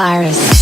Virus.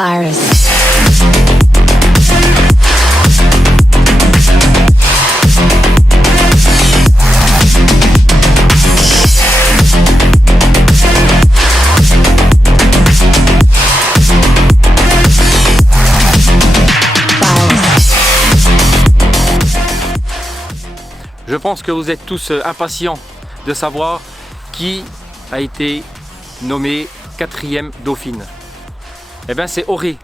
Virus. Je pense que vous êtes tous impatients de savoir qui a été nommé 4e dauphine. Eh bien c'est Aurée.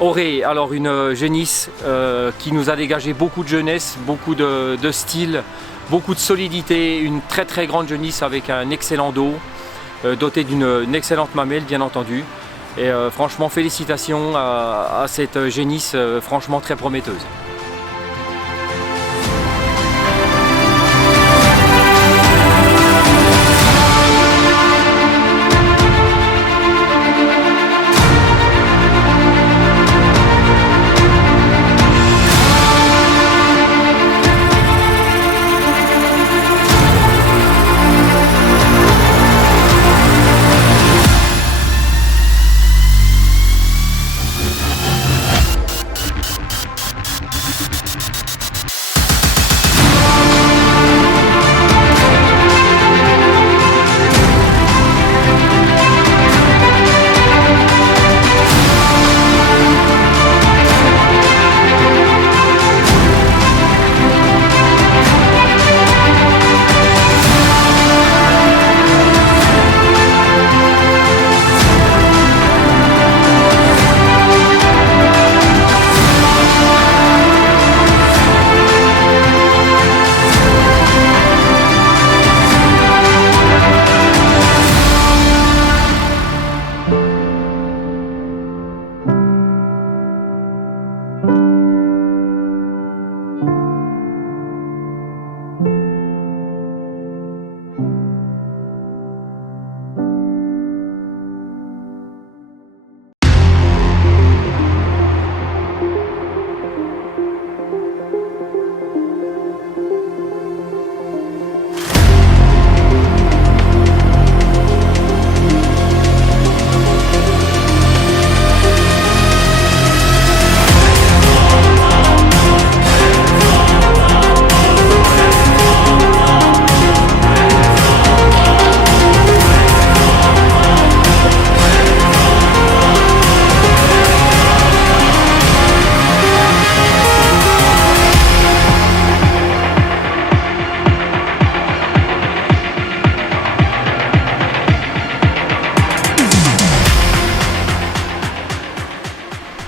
Aurée, alors une génisse qui nous a dégagé beaucoup de jeunesse, beaucoup de style, beaucoup de solidité, une très grande génisse avec un excellent dos, dotée d'une excellente mamelle bien entendu. Et franchement félicitations à cette génisse franchement très prometteuse.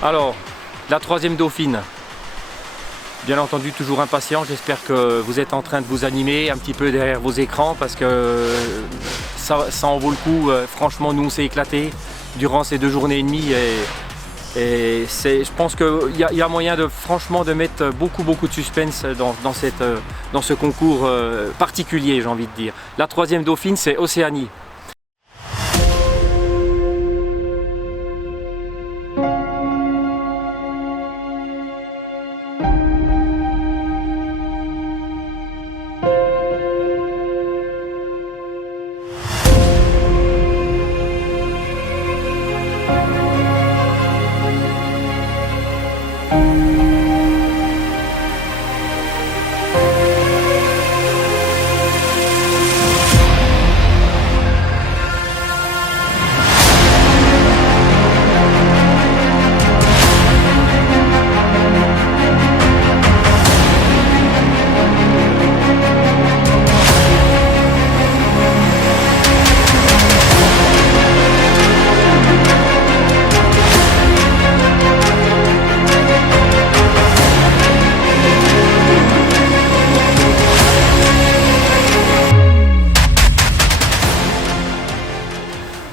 Alors, la 3e dauphine, bien entendu toujours impatient, j'espère que vous êtes en train de vous animer un petit peu derrière vos écrans parce que ça en vaut le coup. Franchement, nous on s'est éclaté durant ces 2 journées et demie et je pense qu'il y a moyen franchement de mettre beaucoup de suspense dans ce concours particulier, j'ai envie de dire. La 3e dauphine, c'est Océanie.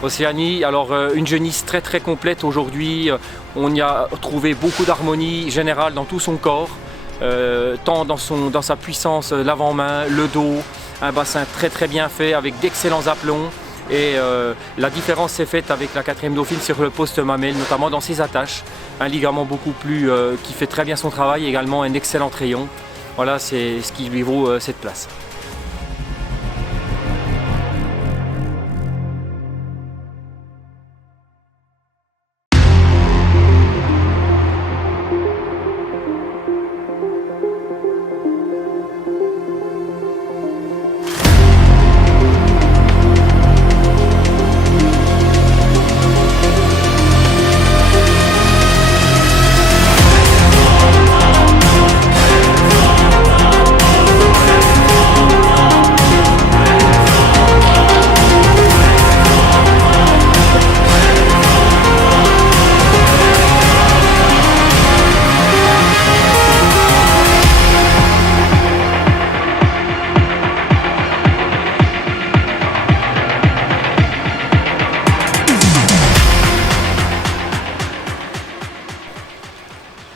Océanie, alors une genisse très très complète aujourd'hui. On y a trouvé beaucoup d'harmonie générale dans tout son corps, tant dans sa puissance l'avant-main, le dos, un bassin très très bien fait avec d'excellents aplombs. Et la différence s'est faite avec la 4e Dauphine sur le poste mamelle, notamment dans ses attaches. Un ligament beaucoup plus qui fait très bien son travail, également un excellent rayon. Voilà, c'est ce qui lui vaut cette place.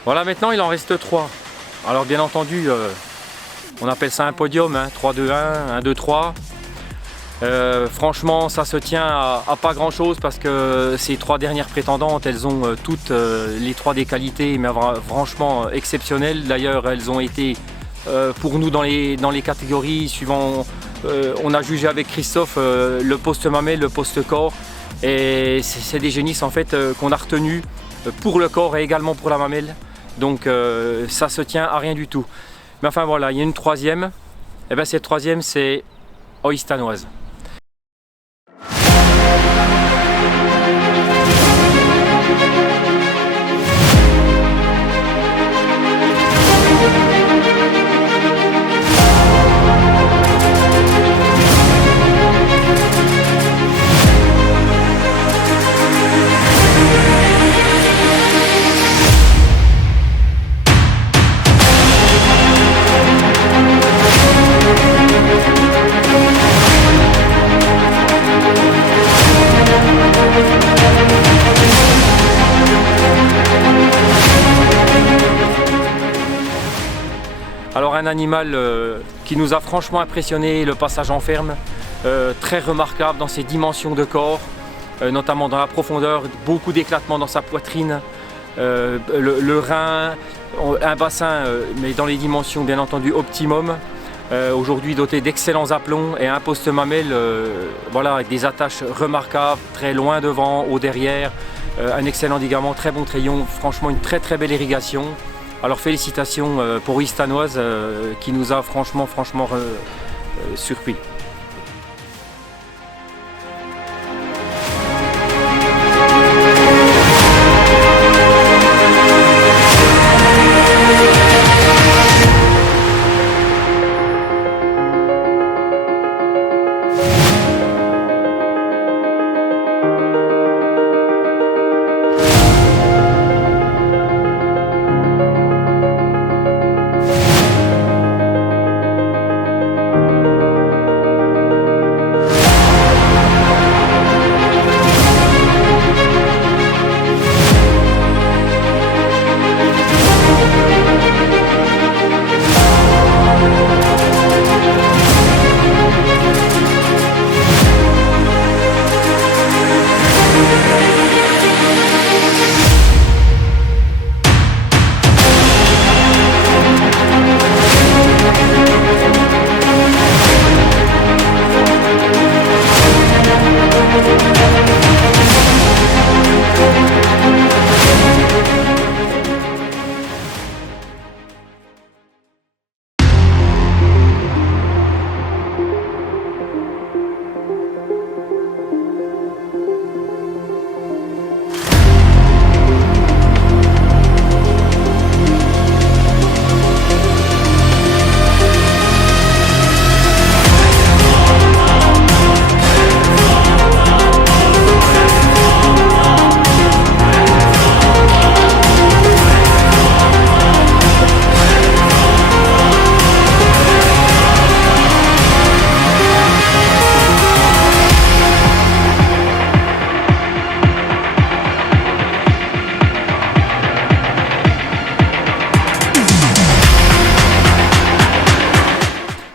Voilà, maintenant il en reste 3. Alors bien entendu, on appelle ça un podium, hein, 3-2-1, 1-2-3. Franchement, ça se tient à pas grand chose parce que ces 3 dernières prétendantes, elles ont toutes les 3 des qualités, mais franchement exceptionnelles. D'ailleurs, elles ont été pour nous dans les catégories suivant. On a jugé avec Christophe le poste mamelle, le poste corps, et c'est des génisses en fait qu'on a retenues pour le corps et également pour la mamelle. Donc ça se tient à rien du tout. Mais enfin voilà, il y a une 3e. Et bien cette 3e, c'est Oistanoise. Alors un animal qui nous a franchement impressionné, le passage en ferme, très remarquable dans ses dimensions de corps, notamment dans la profondeur, beaucoup d'éclatement dans sa poitrine, le rein, un bassin mais dans les dimensions bien entendu optimum, aujourd'hui doté d'excellents aplombs et un poste mamelle voilà, avec des attaches remarquables, très loin devant, au derrière, un excellent ligament, très bon trayon, franchement une très très belle irrigation. Alors félicitations pour Oistanoise qui nous a franchement surpris.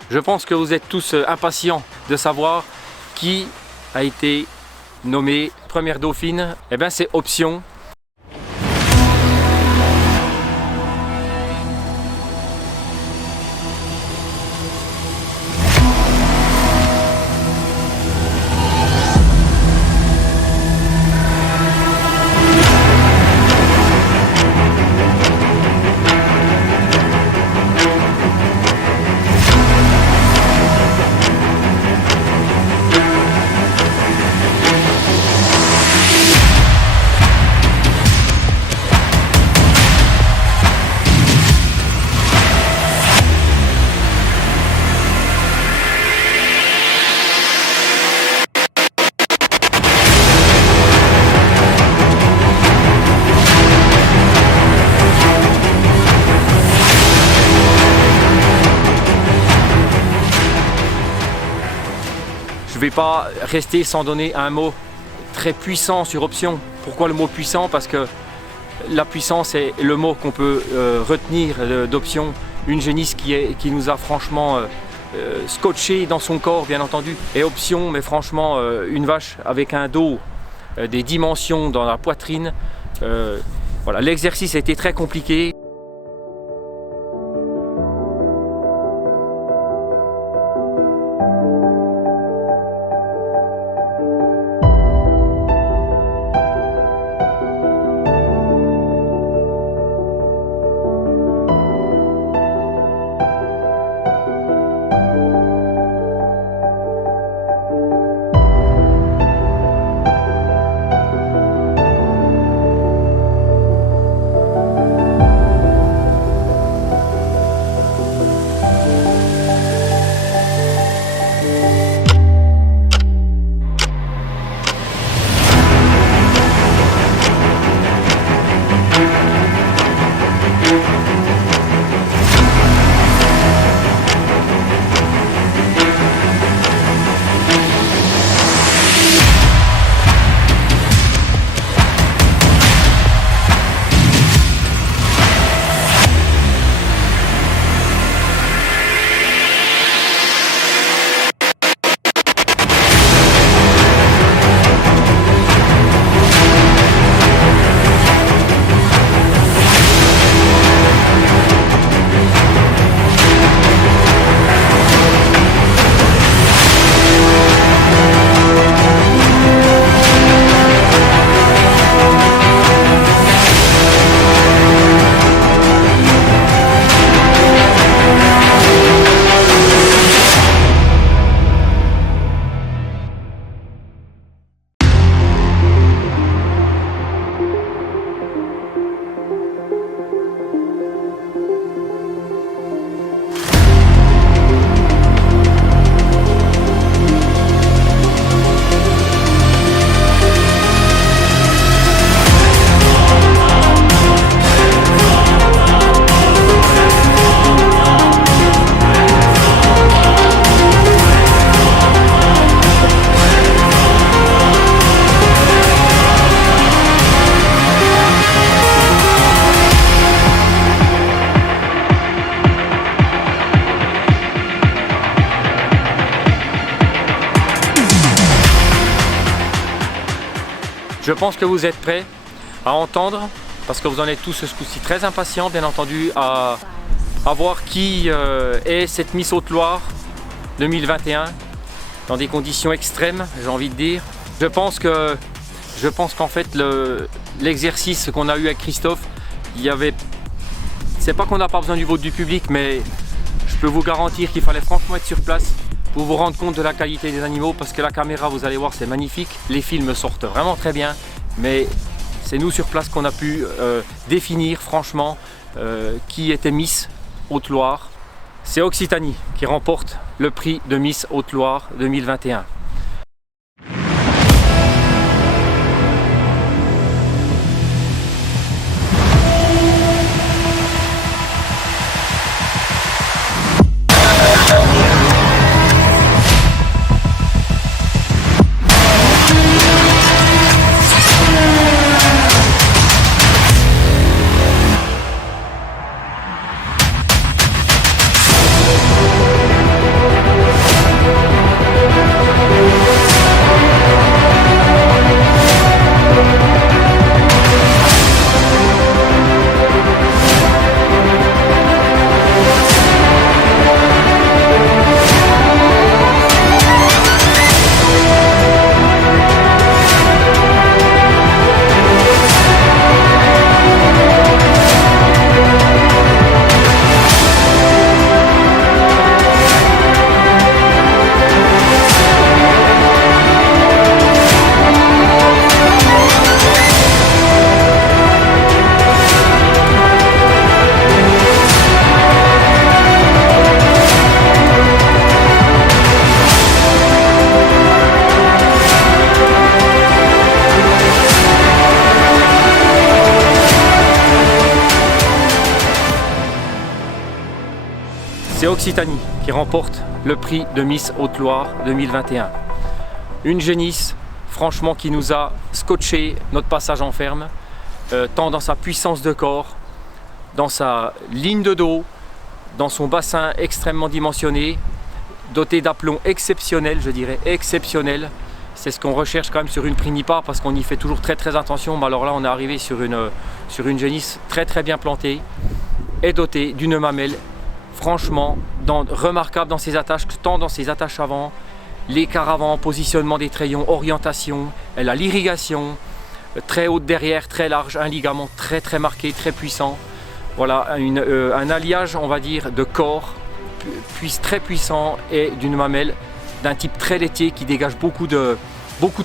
Je pense que vous êtes tous impatients de savoir qui a été nommé première dauphine. Eh bien c'est Option. Je ne vais pas rester sans donner un mot très puissant sur Option. Pourquoi le mot puissant? Parce que la puissance est le mot qu'on peut retenir d'Option. Une génisse qui nous a franchement scotché dans son corps, bien entendu. Et Option, mais franchement, une vache avec un dos, des dimensions dans la poitrine. Voilà, l'exercice a été très compliqué. Je pense que vous êtes prêts à entendre, parce que vous en êtes tous ce coup-ci très impatients, bien entendu, à voir qui est cette Miss Haute-Loire 2021 dans des conditions extrêmes, j'ai envie de dire. Je pense qu'en fait l'exercice qu'on a eu avec Christophe, c'est pas qu'on n'a pas besoin du vote du public, mais je peux vous garantir qu'il fallait franchement être sur place pour vous rendre compte de la qualité des animaux, parce que la caméra, vous allez voir, c'est magnifique. Les films sortent vraiment très bien, mais c'est nous sur place qu'on a pu définir franchement qui était Miss Haute-Loire. C'est Occitanie qui remporte le prix de Miss Haute-Loire 2021. l'Occitanie qui remporte le prix de Miss Haute-Loire 2021. Une génisse franchement qui nous a scotché notre passage en ferme, tant dans sa puissance de corps, dans sa ligne de dos, dans son bassin extrêmement dimensionné, doté d'aplomb exceptionnel, je dirais exceptionnel. C'est ce qu'on recherche quand même sur une primipare parce qu'on y fait toujours très attention. Mais alors là on est arrivé sur une génisse très bien plantée et dotée d'une mamelle franchement remarquable dans ses attaches, tant dans ses attaches avant, l'écart avant, positionnement des trayons, orientation, elle a l'irrigation, très haute derrière, très large, un ligament très marqué, très puissant. Voilà un alliage on va dire de corps très puissant et d'une mamelle d'un type très laitier qui dégage beaucoup de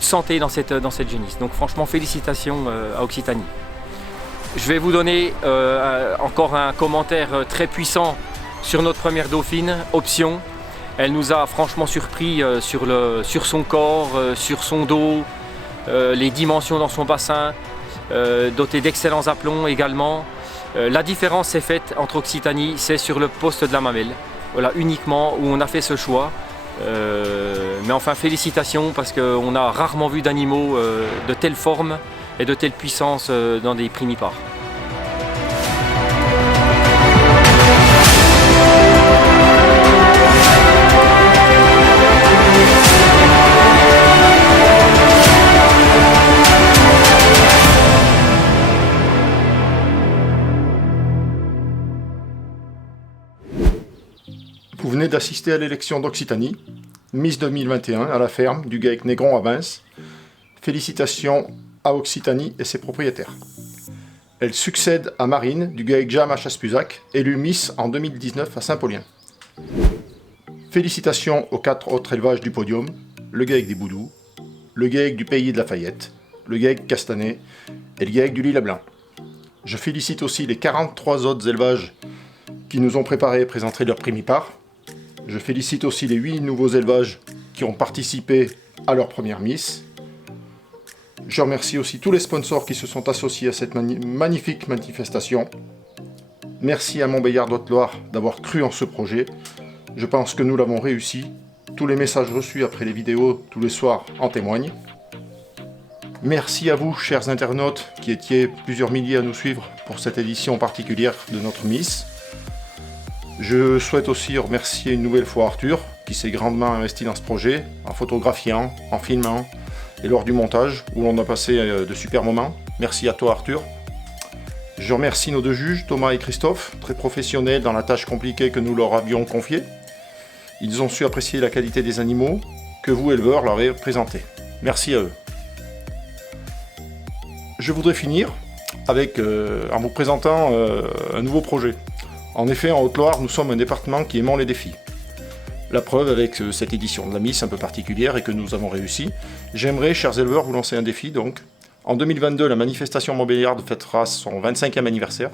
santé dans cette génisse. Donc franchement félicitations à Occitanie. Je vais vous donner encore un commentaire très puissant sur notre première dauphine, Option. Elle nous a franchement surpris sur son corps, sur son dos, les dimensions dans son bassin, dotée d'excellents aplombs également. La différence est faite entre Occitanie, c'est sur le poste de la mamelle. Voilà, uniquement où on a fait ce choix. Mais enfin félicitations parce qu'on a rarement vu d'animaux de telle forme et de telle puissance dans des primipares. Vous venez d'assister à l'élection d'Occitanie, Miss 2021 à la ferme du GAEC Négron à Vins. Félicitations à Occitanie et ses propriétaires. Elle succède à Marine du GAEC Jam à Chasse-Puzac, élue Miss en 2019 à Saint-Paulien. Félicitations aux 4 autres élevages du podium, le GAEC des Boudous, le GAEC du Pays de Lafayette, le GAEC Castanet et le GAEC du Lille-Blanc. Je félicite aussi les 43 autres élevages qui nous ont préparé et présenté leur primipare. Je félicite aussi les 8 nouveaux élevages qui ont participé à leur première Miss. Je remercie aussi tous les sponsors qui se sont associés à cette magnifique manifestation. Merci à Montbéliard d'Haute-Loire d'avoir cru en ce projet. Je pense que nous l'avons réussi. Tous les messages reçus après les vidéos tous les soirs en témoignent. Merci à vous, chers internautes, qui étiez plusieurs milliers à nous suivre pour cette édition particulière de notre Miss. Je souhaite aussi remercier une nouvelle fois Arthur, qui s'est grandement investi dans ce projet, en photographiant, en filmant, et lors du montage, où l'on a passé de super moments. Merci à toi Arthur. Je remercie nos 2 juges, Thomas et Christophe, très professionnels dans la tâche compliquée que nous leur avions confiée. Ils ont su apprécier la qualité des animaux que vous, éleveurs, leur avez présenté. Merci à eux. Je voudrais finir en vous présentant un nouveau projet. En effet, en Haute-Loire, nous sommes un département qui aimons les défis. La preuve avec cette édition de la Miss un peu particulière et que nous avons réussi. J'aimerais, chers éleveurs, vous lancer un défi donc. En 2022, la manifestation Montbéliard fêtera son 25e anniversaire.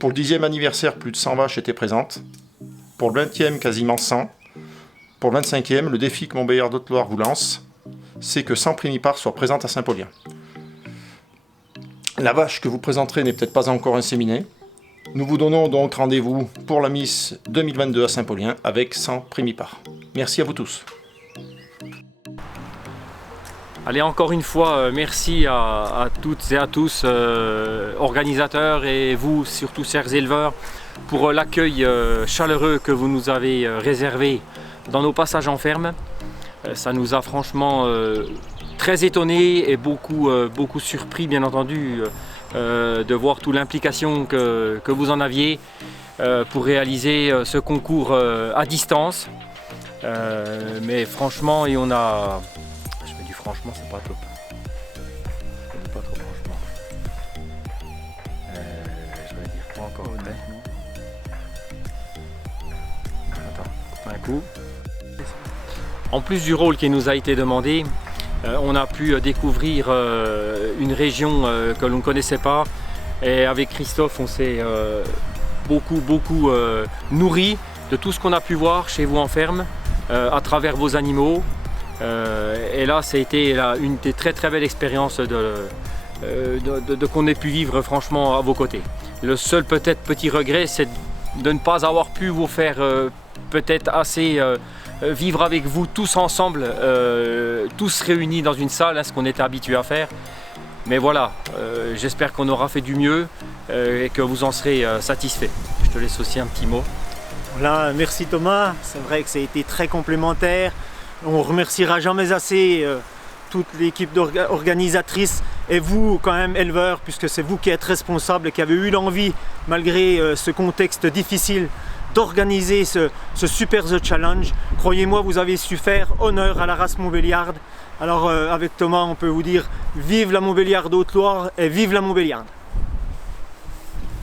Pour le 10e anniversaire, plus de 100 vaches étaient présentes. Pour le 20e, quasiment 100. Pour le 25e, le défi que Montbéliard d'Haute-Loire vous lance, c'est que 100 primipares soient présentes à Saint-Paulien. La vache que vous présenterez n'est peut-être pas encore inséminée. Nous vous donnons donc rendez-vous pour la Miss 2022 à Saint-Paulien avec 100 primipares. Merci à vous tous. Allez, encore une fois, merci à toutes et à tous, organisateurs et vous, surtout chers éleveurs, pour l'accueil chaleureux que vous nous avez réservé dans nos passages en ferme. Ça nous a franchement très étonnés et beaucoup surpris, bien entendu, de voir toute l'implication que vous en aviez pour réaliser ce concours à distance. Mais franchement, et on a... Je me dis franchement, c'est pas top. C'est pas trop franchement. Je vais dire quoi encore honnêtement. Attends, un coup. En plus du rôle qui nous a été demandé, on a pu découvrir une région que l'on ne connaissait pas, et avec Christophe on s'est beaucoup nourri de tout ce qu'on a pu voir chez vous en ferme à travers vos animaux, et là ça a été une des très belles expériences qu'on ait pu vivre franchement à vos côtés. Le seul peut-être petit regret, c'est de ne pas avoir pu vous faire peut-être assez vivre avec vous tous ensemble, tous réunis dans une salle, hein, ce qu'on était habitué à faire. Mais voilà, j'espère qu'on aura fait du mieux et que vous en serez satisfait. Je te laisse aussi un petit mot. Voilà, merci Thomas, c'est vrai que ça a été très complémentaire. On remerciera jamais assez toute l'équipe organisatrice et vous quand même éleveurs, puisque c'est vous qui êtes responsables et qui avez eu l'envie, malgré ce contexte difficile, d'organiser ce Super The Challenge. Croyez-moi, vous avez su faire honneur à la race montbéliarde. Alors avec Thomas, on peut vous dire vive la Montbéliarde Haute-Loire et vive la Montbéliarde.